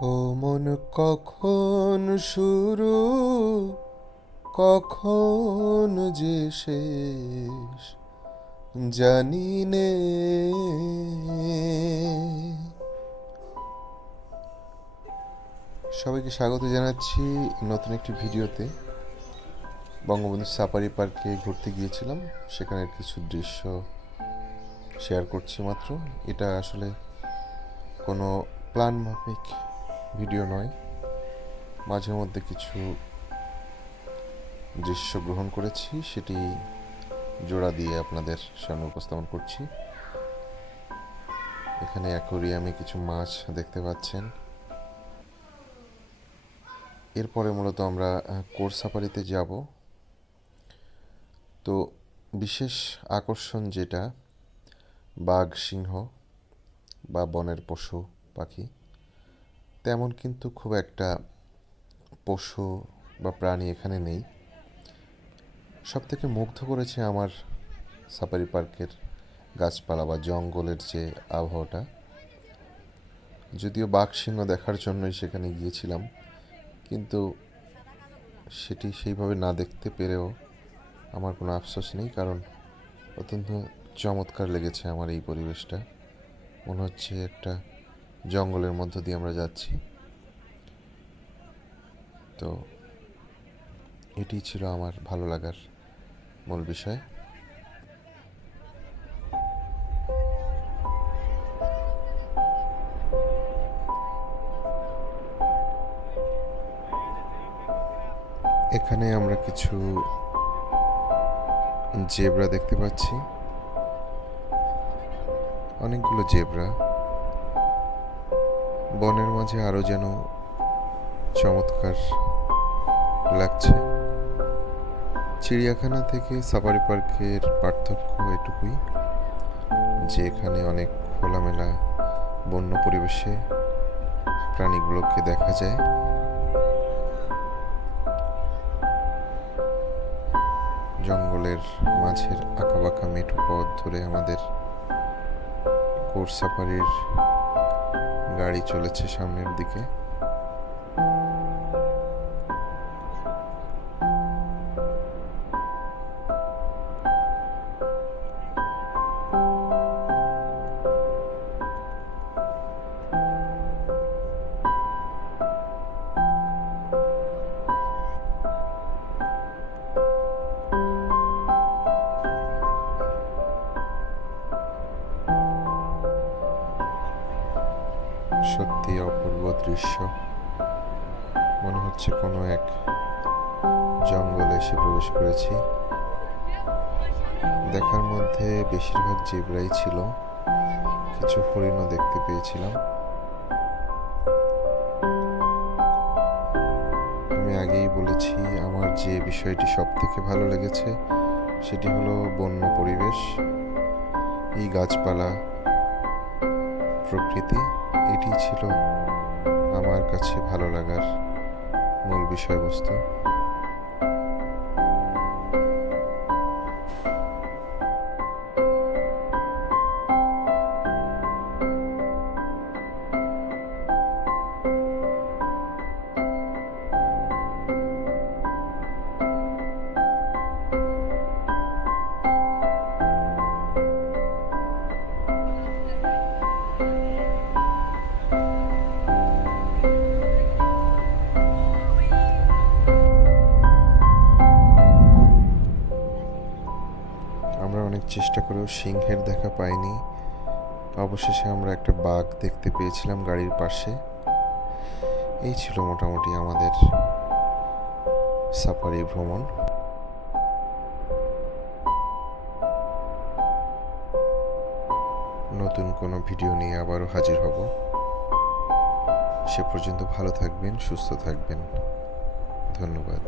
ও মন কখন শুরু, কখন যে শেষ, জানি নে। সবাইকে স্বাগত জানাচ্ছি নতুন একটি ভিডিওতে। বঙ্গবন্ধু সাফারি পার্কে ঘুরতে গিয়েছিলাম সেখানের কিছু দৃশ্য শেয়ার করছি মাত্র। এটা আসলে কোনো প্ল্যান মাফিক ভিডিও নয়, মাঝে মধ্যে কিছু দৃশ্য গ্রহণ করেছি, সেটি জোড়া দিয়ে আপনাদের সামনে উপস্থাপন করছি। এখানে অ্যাকোরিয়ামে কিছু মাছ দেখতে পাচ্ছেন। এরপরে মূলত আমরা কোর সাফারিতে যাব। তো বিশেষ আকর্ষণ যেটা, বাঘ, সিংহ বা বনের পশু, পাখি তেমন কিন্তু খুব একটা পশু বা প্রাণী এখানে নেই। সব থেকে মুগ্ধ করেছে আমার সাফারি পার্কের গাছপালা বা জঙ্গলের যে আবহাওয়াটা। যদিও বাঘ সিংহ দেখার জন্যই সেখানে গিয়েছিলাম, কিন্তু সেটি সেইভাবে না দেখতে পেরেও আমার কোনো আফসোস নেই, কারণ অত্যন্ত চমৎকার লেগেছে আমার এই পরিবেশটা। মনে হচ্ছে একটা জঙ্গলের মধ্য দিয়ে আমরা যাচ্ছি। তো এটি ছিল আমার ভালো লাগার মূল বিষয়। এখানে আমরা কিছু জেব্রা দেখতে পাচ্ছি। অনেকগুলো জেব্রা। বনের মাঝে আরও যেন চমৎকার লাগছে। চিড়িয়াখানা থেকে সাফারি পার্কের পার্থক্য এটুকুই, যে এখানে অনেক খোলামেলা বন্য পরিবেশে প্রাণীগুলোকে দেখা যায়। জঙ্গলের মাঝের আঁকাবাঁকা মেঠো পথ ধরে আমাদের কোর সাফারির গাড়ি চলেছে সামনের দিকে। দৃশ্য। মনে হচ্ছে কোনো এক জঙ্গলে এসে প্রবেশ করেছি। দেখার মধ্যে বেশিরভাগ জেবরাই ছিল। কিছু হরিণও দেখতে পেয়েছিলাম। আমি আগেই বলেছি, আমার যে বিষয়টি সব থেকে ভালো লেগেছে, সেটি হলো বন্য পরিবেশ, এই গাছপালা, প্রকৃতি। এটি ছিল আমার কাছে ভালো লাগার মূল বিষয়বস্তু। চেষ্টা করেও সিংহের দেখা পাইনি। অবশেষে আমরা একটা বাঘ দেখতে পেয়েছিলাম গাড়ির পাশে। এই ছিল মোটামুটি আমাদের সাফারি ভ্রমণ। নতুন কোনো ভিডিও নিয়ে আবারও হাজির হব। সে পর্যন্ত ভালো থাকবেন, সুস্থ থাকবেন। ধন্যবাদ।